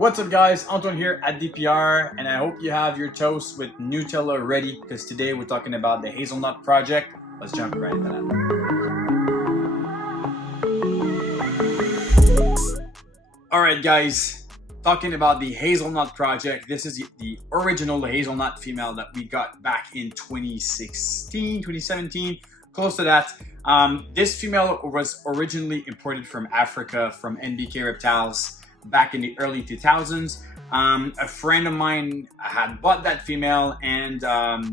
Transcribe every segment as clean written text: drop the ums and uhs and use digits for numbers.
What's up guys, Anton here at DPR, and I hope you have your toast with Nutella ready because today we're talking about the hazelnut project. Let's jump right into that. Alright guys, talking about the hazelnut project. This is the original hazelnut female that we got back in 2016, 2017, close to that. This female was originally imported from Africa, from NBK Reptiles, back in the early 2000s. A friend of mine had bought that female and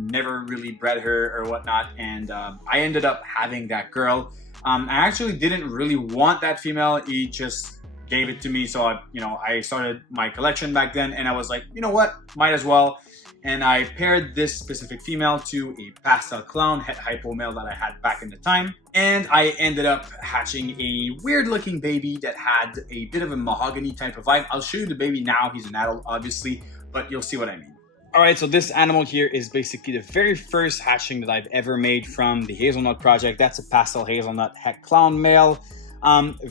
never really bred her or whatnot, and I ended up having that girl. I actually didn't really want that female. He just gave it to me, so I started my collection back then, and I was like, you know what, might as well. And I paired this specific female to a pastel clown het hypo male that I had back in the time. And I ended up hatching a weird looking baby that had a bit of a mahogany type of vibe. I'll show you the baby now. He's an adult, obviously, but you'll see what I mean. All right, so this animal here is basically the very first hatching that I've ever made from the hazelnut project. That's a pastel hazelnut het clown male.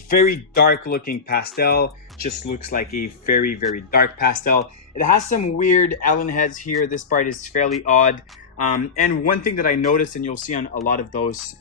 Very dark looking pastel, just looks like a very, very dark pastel. It has some weird Allen heads here. This part is fairly odd. And one thing that I noticed, and you'll see on a lot of those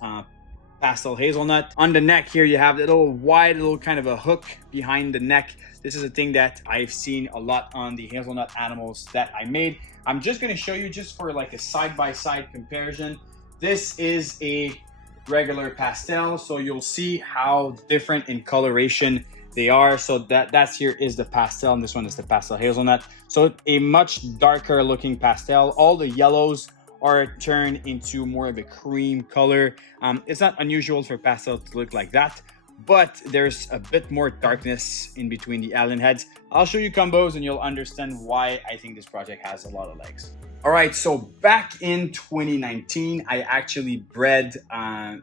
pastel hazelnut, on the neck here, you have that little wide little kind of a hook behind the neck. This is a thing that I've seen a lot on the hazelnut animals that I made. I'm just going to show you just for like a side-by-side comparison. This is a regular pastel, so you'll see how different in coloration they are. So that's here is the pastel, and this one is the pastel hazelnut. So a much darker looking pastel. All the yellows are turned into more of a cream color. It's not unusual for pastel to look like that, but there's a bit more darkness in between the Allen heads. I'll show you combos and you'll understand why I think this project has a lot of legs. All right, so back in 2019, I actually bred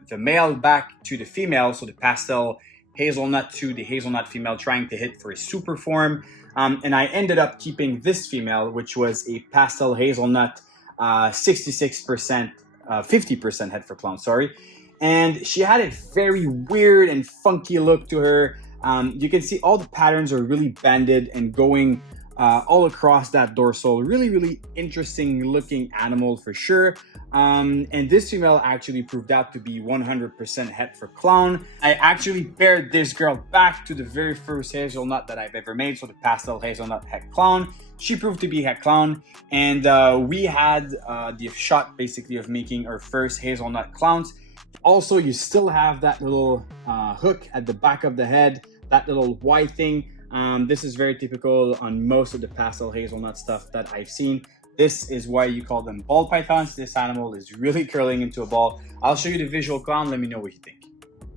the male back to the female, so the pastel hazelnut to the hazelnut female, trying to hit for a super form. And I ended up keeping this female, which was a pastel hazelnut, 66%, 50% head for clown, sorry. And she had a very weird and funky look to her. You can see all the patterns are really banded and going all across that dorsal. Really, really interesting looking animal for sure. And this female actually proved out to be 100% het for clown. I actually paired this girl back to the very first hazelnut that I've ever made, so the pastel hazelnut het clown. She proved to be het clown, and we had the shot basically of making our first hazelnut clowns. Also, you still have that little hook at the back of the head, that little white thing. This is very typical on most of the pastel hazelnut stuff that I've seen. This is why you call them ball pythons. This animal is really curling into a ball. I'll show you the visual clown. Let me know what you think.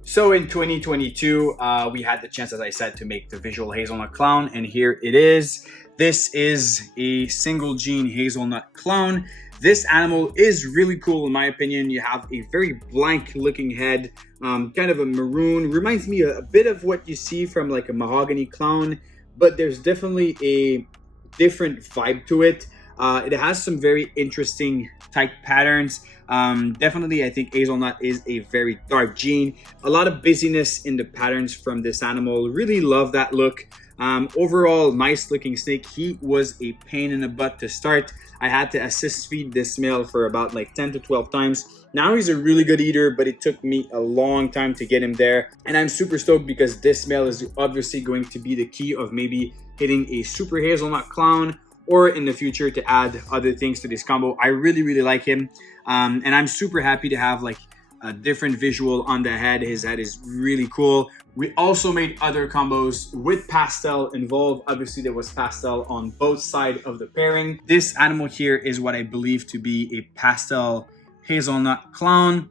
So in 2022, we had the chance, as I said, to make the visual hazelnut clown, and here it is. This is a single gene hazelnut clown. This animal is really cool in my opinion. You have a very blank looking head, kind of a maroon. Reminds me a bit of what you see from like a mahogany clown, but there's definitely a different vibe to it. It has some very interesting type patterns. Definitely, I think hazelnut is a very dark gene. A lot of busyness in the patterns from this animal. Really love that look. Overall, nice looking snake. He was a pain in the butt to start. I had to assist feed this male for about like 10 to 12 times. Now he's a really good eater, but it took me a long time to get him there. And I'm super stoked because this male is obviously going to be the key of maybe hitting a super hazelnut clown, or in the future to add other things to this combo. I really, really like him. And I'm super happy to have like a different visual on the head. His head is really cool. We also made other combos with pastel involved. Obviously, there was pastel on both sides of the pairing. This animal here is what I believe to be a pastel hazelnut clown.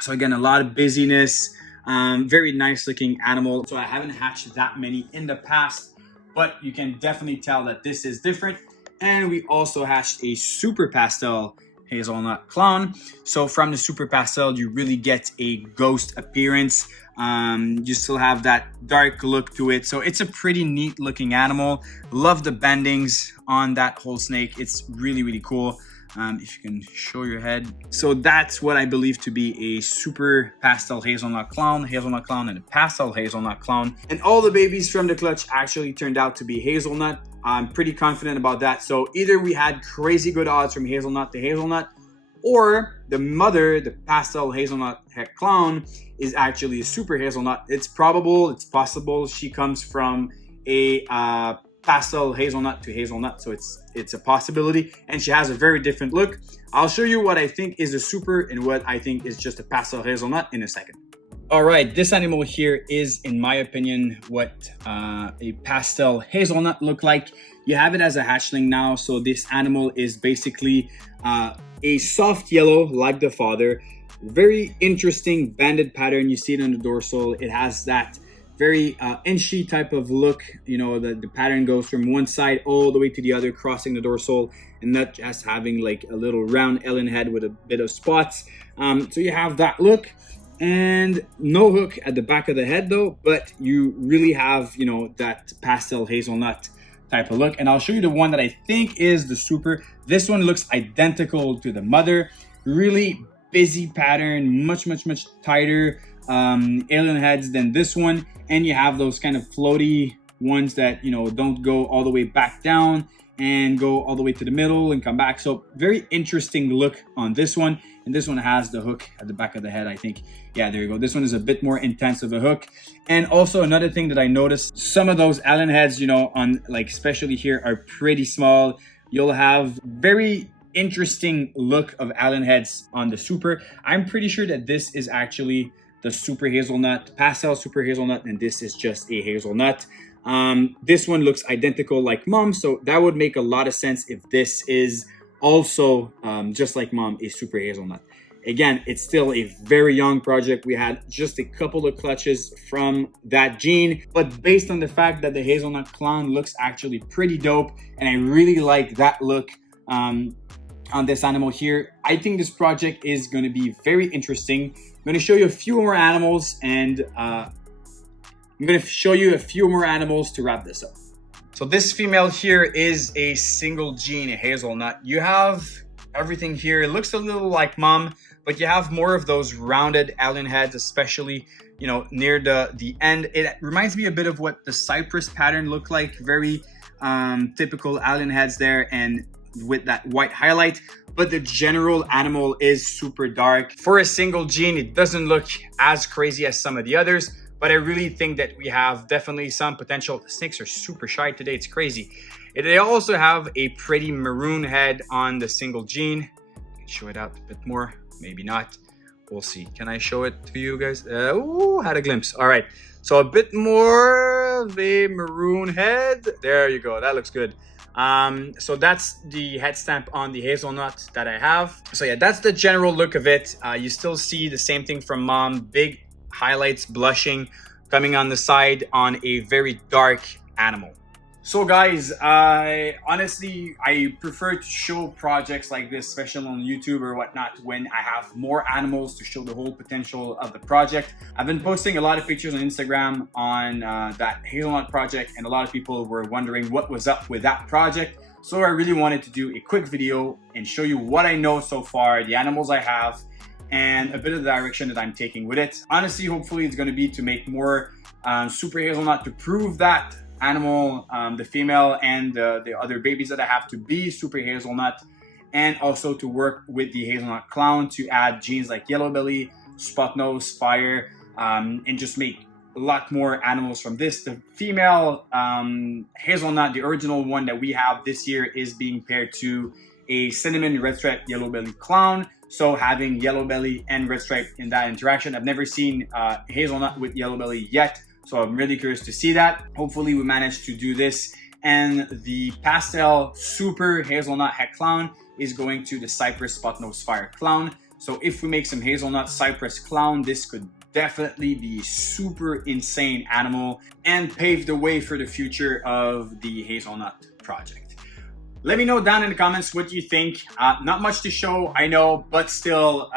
So again, a lot of busyness, very nice looking animal. So I haven't hatched that many in the past, but you can definitely tell that this is different. And we also hatched a super pastel hazelnut clown. So from the super pastel, you really get a ghost appearance. You still have that dark look to it. So it's a pretty neat looking animal. Love the bendings on that whole snake. It's really, really cool. If you can show your head. So that's what I believe to be a super pastel hazelnut clown, and a pastel hazelnut clown. And all the babies from the clutch actually turned out to be hazelnut. I'm pretty confident about that. So either we had crazy good odds from hazelnut to hazelnut, or the mother, the pastel hazelnut clown, is actually a super hazelnut. It's probable, it's possible she comes from a pastel hazelnut to hazelnut, so it's a possibility, and she has a very different look. I'll show you what I think is a super and what I think is just a pastel hazelnut in a second. All right, this animal here is, in my opinion, what a pastel hazelnut look like. You have it as a hatchling now, so this animal is basically a soft yellow like the father. Very interesting banded pattern. You see it on the dorsal. It has that very inchy type of look. You know, the pattern goes from one side all the way to the other, crossing the dorsal, and not just having like a little round alien head with a bit of spots. So you have that look, and no hook at the back of the head though, but you really have, you know, that pastel hazelnut type of look. And I'll show you the one that I think is the super. This one looks identical to the mother. Really busy pattern, much tighter alien heads than this one, and you have those kind of floaty ones that, you know, don't go all the way back down and go all the way to the middle and come back. So very interesting look on this one. And this one has the hook at the back of the head, I think. Yeah, there you go. This one is a bit more intense of a hook. And also another thing that I noticed, some of those alien heads, you know, on like especially here, are pretty small. You'll have very interesting look of alien heads on the super. I'm pretty sure that this is actually the super hazelnut, pastel super hazelnut, and this is just a hazelnut. This one looks identical like mom, so that would make a lot of sense if this is also just like mom, a super hazelnut. Again, it's still a very young project. We had just a couple of clutches from that gene, but based on the fact that the hazelnut clown looks actually pretty dope, and I really like that look on this animal here, I think this project is going to be very interesting. I'm going to show you a few more animals, and I'm going to show you a few more animals to wrap this up. So this female here is a single gene hazelnut. You have everything here. It looks a little like mom, but you have more of those rounded alien heads, especially, you know, near the end. It reminds me a bit of what the cypress pattern looked like. Very typical alien heads there, and with that white highlight, but the general animal is super dark. For a single gene, it doesn't look as crazy as some of the others, but I really think that we have definitely some potential. The snakes are super shy today, it's crazy. They also have a pretty maroon head on the single gene. I can show it out a bit more, maybe not. We'll see. Can I show it to you guys? Ooh, had a glimpse. All right, so a bit more of a maroon head. There you go, that looks good. So that's the head stamp on the hazelnut that I have. So yeah, that's the general look of it. You still see the same thing from mom, big highlights, blushing coming on the side on a very dark animal. So guys, I prefer to show projects like this, especially on YouTube or whatnot, when I have more animals to show the whole potential of the project. I've been posting a lot of pictures on Instagram on that hazelnut project, and a lot of people were wondering what was up with that project. So I really wanted to do a quick video and show you what I know so far, the animals I have, and a bit of the direction that I'm taking with it. Honestly, hopefully it's going to be to make more super hazelnut, to prove that animal, the female and the other babies that I have, to be super hazelnut, and also to work with the hazelnut clown to add genes like yellow belly, spot nose, fire, and just make a lot more animals from this. The female hazelnut, the original one that we have this year, is being paired to a cinnamon red stripe yellow belly clown. So having yellow belly and red stripe in that interaction, I've never seen hazelnut with yellow belly yet. So I'm really curious to see that. Hopefully we manage to do this. And the pastel super hazelnut head clown is going to the cypress spot nose fire clown. So if we make some hazelnut cypress clown, this could definitely be a super insane animal and pave the way for the future of the hazelnut project. Let me know down in the comments what you think. Not much to show, I know, but still,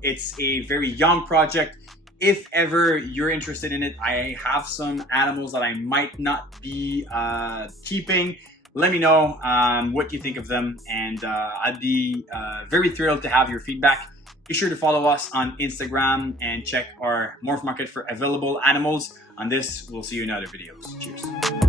it's a very young project. If ever you're interested in it, I have some animals that I might not be keeping. Let me know what you think of them, and I'd be very thrilled to have your feedback. Be sure to follow us on Instagram and check our Morph Market for available animals. On this, we'll see you in other videos. Cheers.